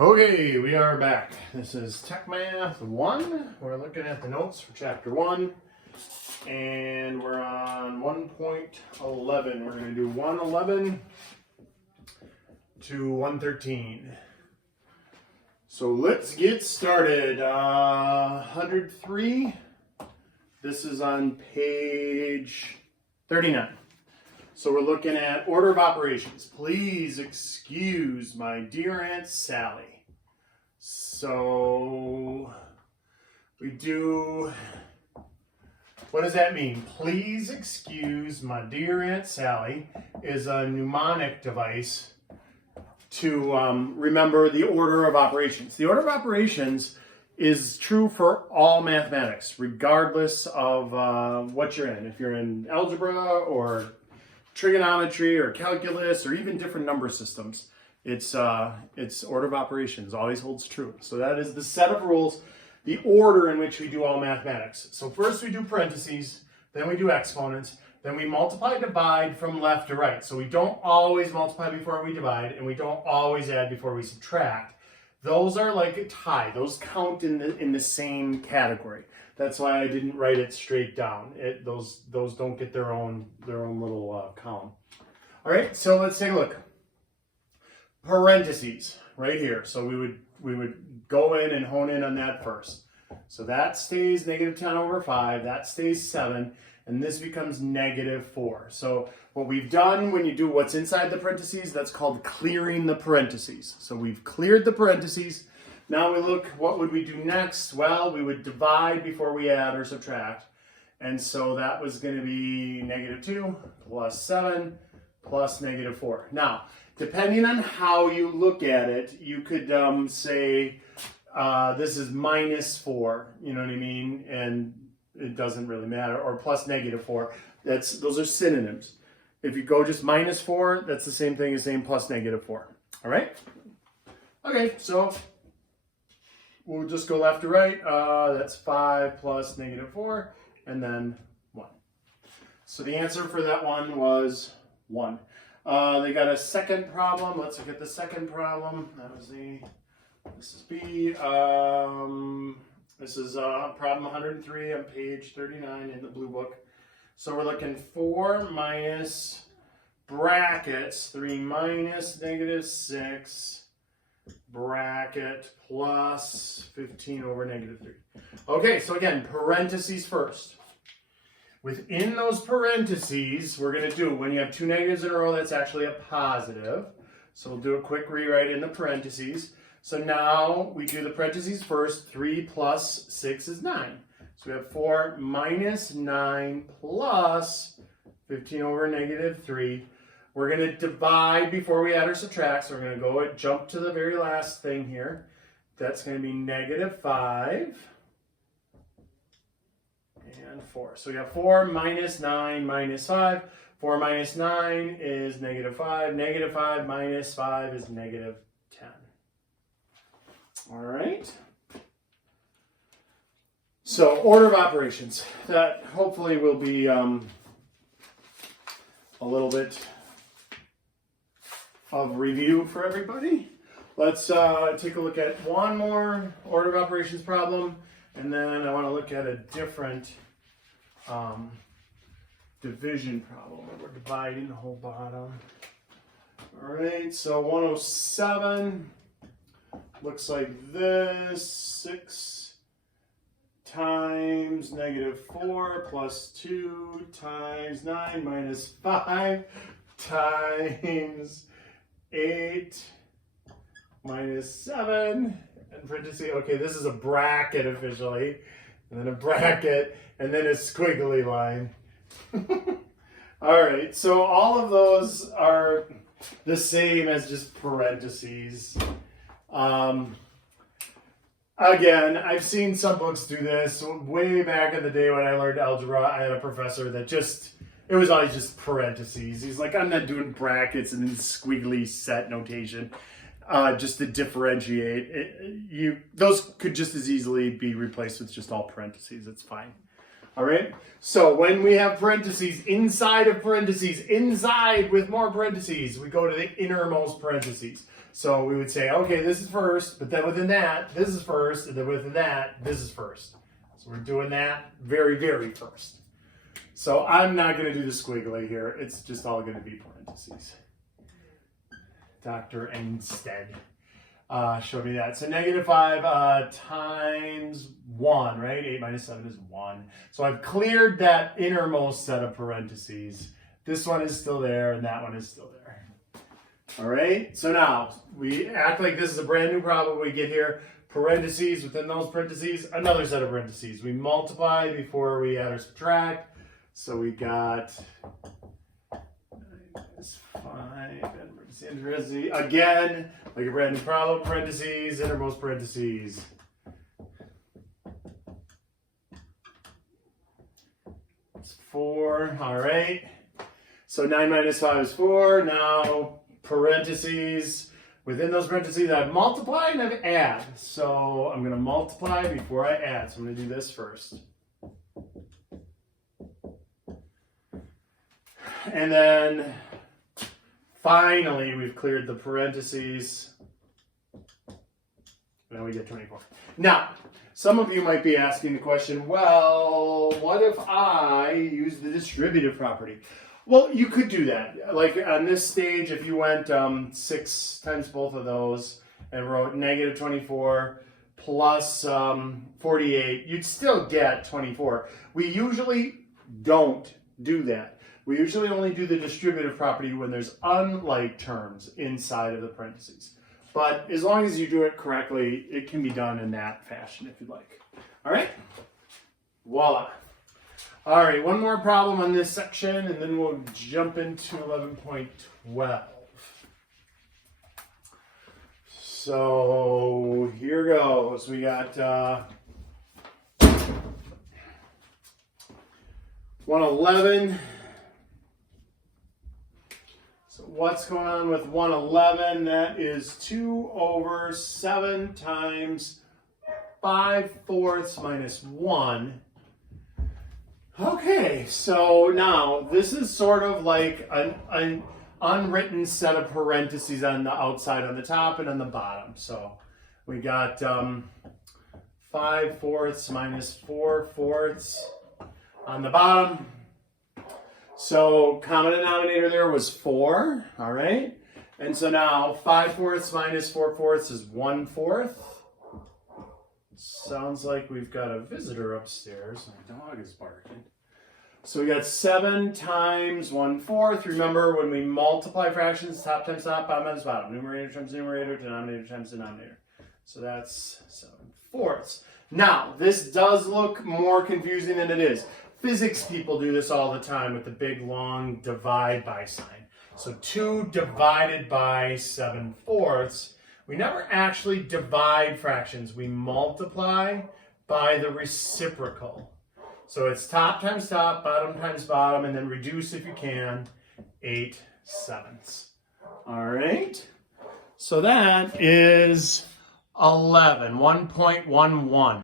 Okay, we are back. This is Techmath1. We're looking at the notes for chapter 1, and we're on 1.11. We're going to do 111 to 113. So let's get started. 103. This is on page 39. So we're looking at order of operations. Please excuse my dear Aunt Sally. So we do, what does that mean? Please excuse my dear Aunt Sally is a mnemonic device to remember the order of operations. The order of operations is true for all mathematics, regardless of what you're in. If you're in algebra or trigonometry or calculus or even different number systems, it's order of operations always holds true. So that is the set of rules, the order in which we do all mathematics. So first we do parentheses, then we do exponents, then we multiply, divide from left to right. So we don't always multiply before we divide, and we don't always add before we subtract. Those are like a tie. Those count in the same category. That's why I didn't write it straight down. Those don't get their own little column. All right, so let's take a look. Parentheses right here. So we would go in and hone in on that first. So that stays negative 10 over 5. That stays 7, and this becomes negative 4. So what we've done when you do what's inside the parentheses, that's called clearing the parentheses. So we've cleared the parentheses. Now we look, what would we do next? Well, we would divide before we add or subtract. And so that was going to be negative 2 plus 7 plus negative 4. Now, depending on how you look at it, you could say this is minus 4, you know what I mean? And it doesn't really matter. Or plus negative 4. Those are synonyms. If you go just minus 4, that's the same thing as saying plus negative 4. All right? Okay, so we'll just go left to right. That's 5 plus negative 4, and then 1. So the answer for that one was 1. They got a second problem. Let's look at the second problem. This is B. This is problem 103 on page 39 in the blue book. So we're looking 4 minus brackets 3 minus negative 6 bracket plus 15 over negative 3. Okay, so again, parentheses first. Within those parentheses, we're going to do, when you have two negatives in a row, that's actually a positive. So we'll do a quick rewrite in the parentheses. So now we do the parentheses first. 3 plus 6 is 9. So we have 4 minus 9 plus 15 over negative 3. We're going to divide before we add or subtract. So we're going to go and jump to the very last thing here. That's going to be negative 5 and 4. So we have 4 minus 9 minus 5. 4 minus 9 is negative 5. Negative 5 minus 5 is negative 10. All right. So order of operations. That hopefully will be a little bit of review for everybody. Let's take a look at one more order of operations problem, and then I want to look at a different division problem where we're dividing the whole bottom. All right, so 107 looks like this. 6 times negative 4 plus 2 times 9 minus 5 times 8 minus 7 and parentheses. Okay, this is a bracket officially, and then a bracket, and then a squiggly line. All right, so all of those are the same as just parentheses. Again, I've seen some books do this. Way back in the day when I learned algebra, I had a professor that it was always just parentheses. He's like, I'm not doing brackets and then squiggly set notation just to differentiate. Those could just as easily be replaced with just all parentheses. It's fine. All right. So when we have parentheses inside of parentheses, inside with more parentheses, we go to the innermost parentheses. So we would say, okay, this is first, but then within that, this is first, and then within that, this is first. So we're doing that very, very first. So I'm not going to do the squiggly here. It's just all going to be parentheses. Dr. Engstead showed me that. So -5 times 1, right? 8 minus 7 is 1. So I've cleared that innermost set of parentheses. This one is still there, and that one is still there. All right? So now, we act like this is a brand new problem we get here. Parentheses, within those parentheses, another set of parentheses. We multiply before we add or subtract. So we got 5, and parentheses. Again, like a brand new problem, parentheses, innermost parentheses. It's 4, all right. So 9 minus 5 is 4. Now, parentheses. Within those parentheses, I've multiplied and I've add. So I'm going to multiply before I add. So I'm going to do this first. And then finally, we've cleared the parentheses. Now we get 24. Now, some of you might be asking the question, well, what if I use the distributive property? Well, you could do that. Like on this stage, if you went 6 times both of those and wrote -24 plus 48, you'd still get 24. We usually don't do that. We usually only do the distributive property when there's unlike terms inside of the parentheses. But as long as you do it correctly, it can be done in that fashion if you'd like. All right? Voila. All right, one more problem on this section, and then we'll jump into 11.12. So here goes. We got 111. So what's going on with 111? That is 2 over 7 times 5/4 minus 1. Okay, so now this is sort of like an unwritten set of parentheses on the outside, on the top, and on the bottom. So we got 5/4 minus 4/4 on the bottom. So common denominator there was 4, all right? And so now 5/4 minus 4/4 is 1/4. Sounds like we've got a visitor upstairs. My dog is barking. So we got 7 times 1/4. Remember, when we multiply fractions, top times top, bottom times bottom. Numerator times numerator, denominator times denominator. So that's 7/4. Now, this does look more confusing than it is. Physics people do this all the time with the big, long divide by sign. So 2 divided by 7/4. We never actually divide fractions. We multiply by the reciprocal. So it's top times top, bottom times bottom, and then reduce if you can, 8/7. All right. So that is 1.11.